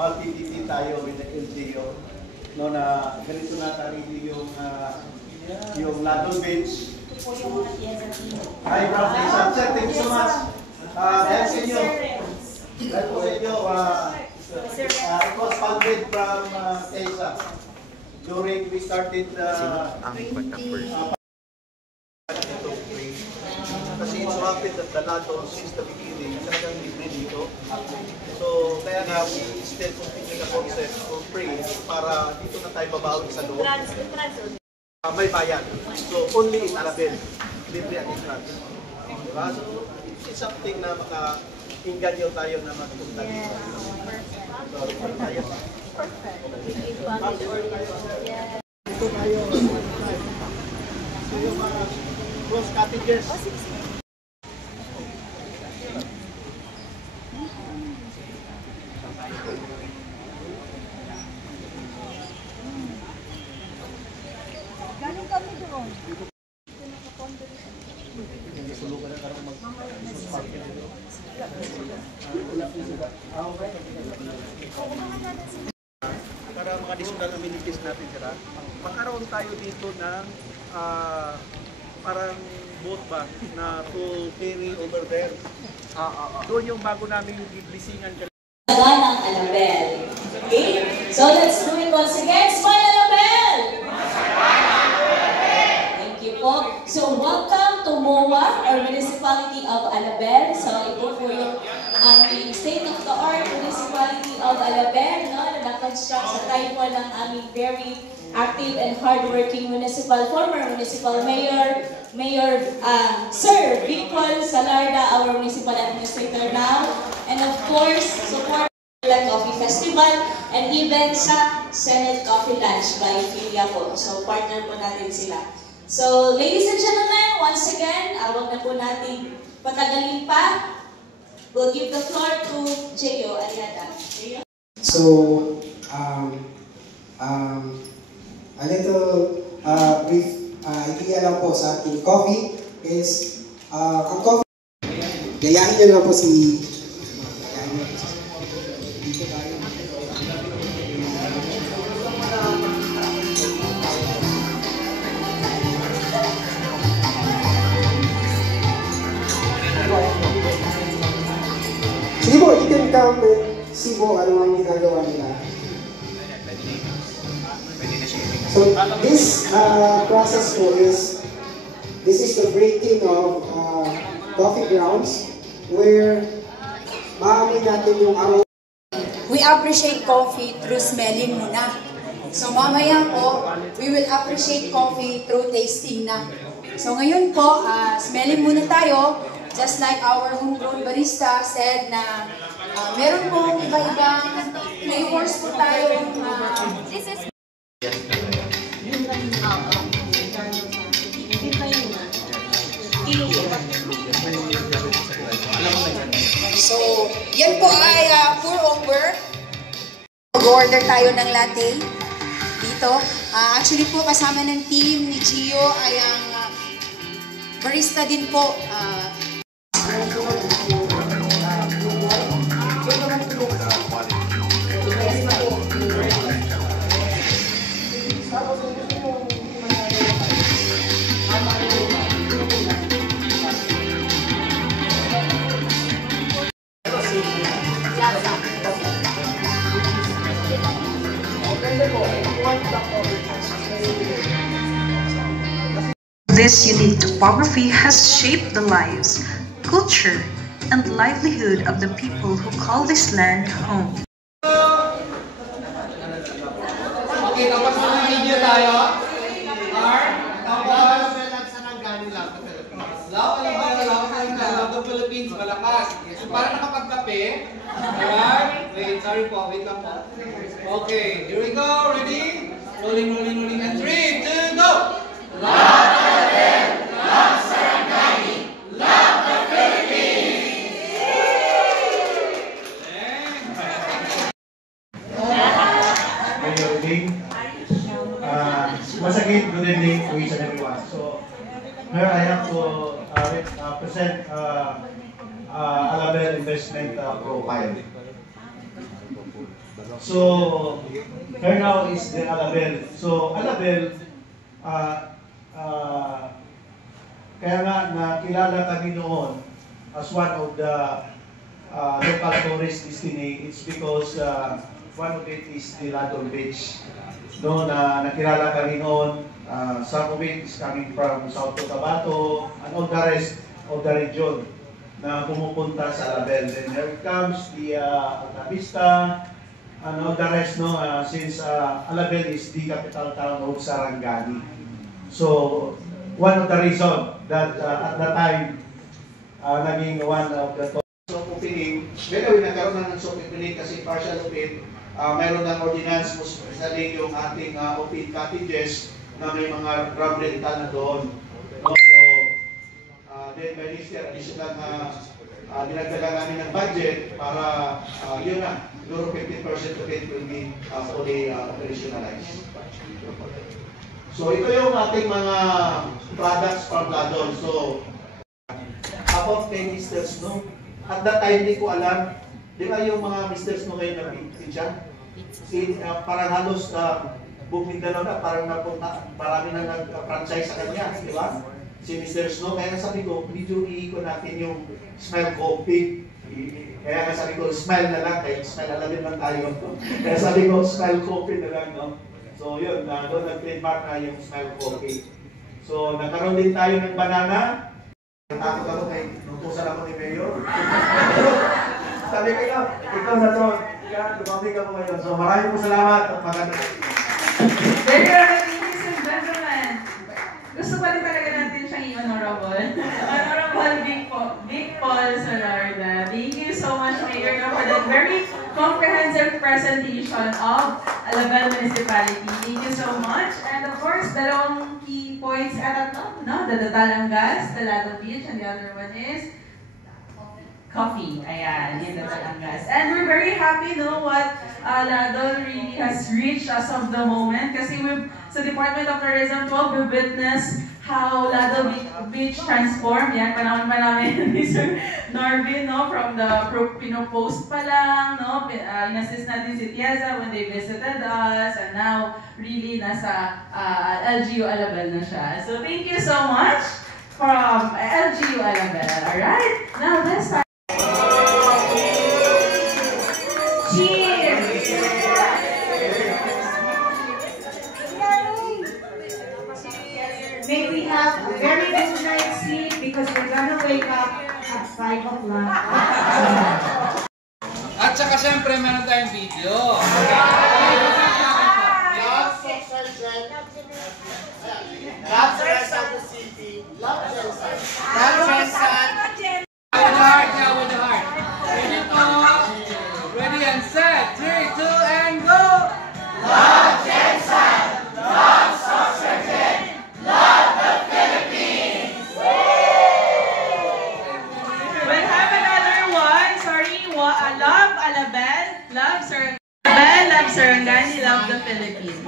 multi-DT tayo with the LGU. No, na ganito na tayo yung Ladon Beach. Ito po yung mga Tiesa team. Hi, Prof. Lisa. Sir, thank you so much. Dahil sa inyo. Dahil po sa inyo, it was funded from TESA during we started kasi it's so happened that the Ladon since the beginning, talagang libre dito. So, kaya nga, we still continue the concept for free para dito na tayo babawi sa loob. May bayan. So, only in Alabel. Libre ang entrance. Diba? So, it's something na maka-inganyo tayo na magpunta dito. So, tayo. Perfect. Ito tayo. So, yung mga cross cottages. Ganun kami doon. Para mga additional amenities natin sila, magkaroon tayo dito ng parang boat ba na to ferry over there. Doon yung bago namin giblisingan kanina. Ng Anabel. Okay? So let's do it once again. Smile Anabel! Thank you po. So welcome to MOA or Municipality of Anabel. So ito po yung aming state-of-the-art Municipality of Anabel, no? Na na-construct sa time po ng aming very active and hardworking former municipal mayor, Sir Victor Salarda, our municipal administrator now, and of course, support the Coffee Festival, and even sa Senate Coffee Lunch by Filia po. So, partner po natin sila. So, ladies and gentlemen, once again, wag na po natin patagalin pa. We'll give the floor to Gio Aliada. So, a little brief idea lang po sa ating coffee is, ang coffee, gayahin nyo lang po si, dito tayo. Sige po, you can come and see po ano ang ginagawa nila. So this process po is, this is the breaking of coffee grounds where maamin natin yung aroma. We appreciate coffee through smelling muna. So mamaya po, we will appreciate coffee through tasting na. So ngayon po, smelling muna tayo, just like our homegrown barista said na meron pong iba-ibang flavors po tayo. This is so, yan po ay pour over. Mag-order tayo ng latte dito. Actually po, kasama ng team ni Gio ay ang barista din po. This unique topography has shaped the lives, culture, and livelihood of the people who call this land home. Okay, tapos na video tayo. Tapos, love the Philippines, malakas. So, para nakapagkape. Alright? Wait, sorry po. Wait lang po. Okay, here we go. Ready? Rolling, rolling, rolling. And 3, 2, go! Love Alabel, love Sarangani, love the Philippines! Good evening. Once again, good evening to each and everyone. So, here I have to present Alabel investment profile. So, her now is the Alabel. So, Alabel, kaya nga nakilala kami noon as one of the local tourist destination. It's because one of it is the Ladon Beach. No, nakilala kami noon. Some of it is coming from South Cotabato and all the rest of the region na pumupunta sa Alabel. Then here comes the Alta Vista and all the rest, no, since Alabel is the capital town of Sarangani. So, one of the reason that at that time, naging one of the soap opening. Pero nagkaroon na ng soap opening kasi partial of it, mayroon ng ordinance, most especially yung ating open cottages na may mga grab rental na doon. No? So, then by this year, additional na dinagdagan namin ng budget para yun na, siguro 50% of it will be fully operationalized. So, ito yung ating mga products from Ladon. So, about kay Misters, no? At that time, hindi ko alam, di ba yung mga Misters no ngayon na picture? Parang halos Mindanao na, parang napunta, marami na nag-franchise sa kanya, di ba? Si Mr. Snow, kaya sabi ko, medyo iikon natin yung Smile Coffee. Kaya sabi ko, smile na lang, kaya smile alamin lang tayo. Kaya sabi ko, Smile Coffee na lang, no? So yun, doon nag-trademark na yung Smile Coffee. So nagkaroon din tayo ng banana. Natakot ako kay nutusan ako ni Mayor. Sabi ko, ikaw na to, lumamig ako ngayon. So maraming po salamat at magandang. Very well, ladies and gentlemen. Gusto pa rin talaga natin siyang i-honorable. Honorable Big Paul Solarda. Thank you so much, Mayor, for that very comprehensive presentation of Alabel Municipality. Thank you so much. And of course, dalawang key points at no? The Talangas, the Ladon Beach, and the other one is coffee. Ayan, yun na Talangas. And we're very happy, no, what Ladon really has reached as of the moment. Kasi sa Department of Tourism 12, we've witnessed how Ladon Beach transformed. Yan, panahon pa namin ni Sir Norvin, no, from the Pino Post pa lang, no, inassist natin si Tiaza when they visited us, and now really nasa LGU Alabel na siya. So thank you so much from LGU Alabel. Alright, now let's start. Cheers! May we have a very good night's sleep because we're gonna wake up at 5 o'clock. At saka siyempre, meron tayong video. Love the rest of the city. Love Jensen. Love Jensen. With the heart, yeah, with the heart. Ready to? Ready and set. 3, 2, and go! Love Jensen. Love Soxergen. Love the Philippines. We'll have another one. Sorry, love Alabel. Love Alabel, love Sarangani, love the Philippines.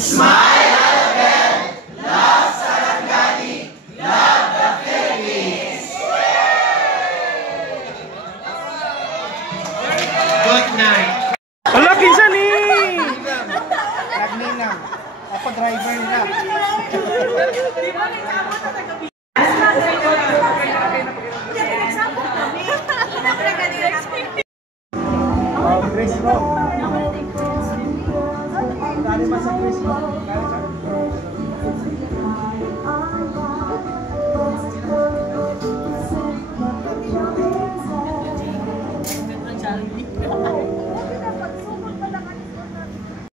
Smile, Alabel. Love Sarangani. Love the Philippines. Good night. Ala, pinsan eh! Nagninang. Ako driver na. Chris Rock. Dali mas sa Chris Rock.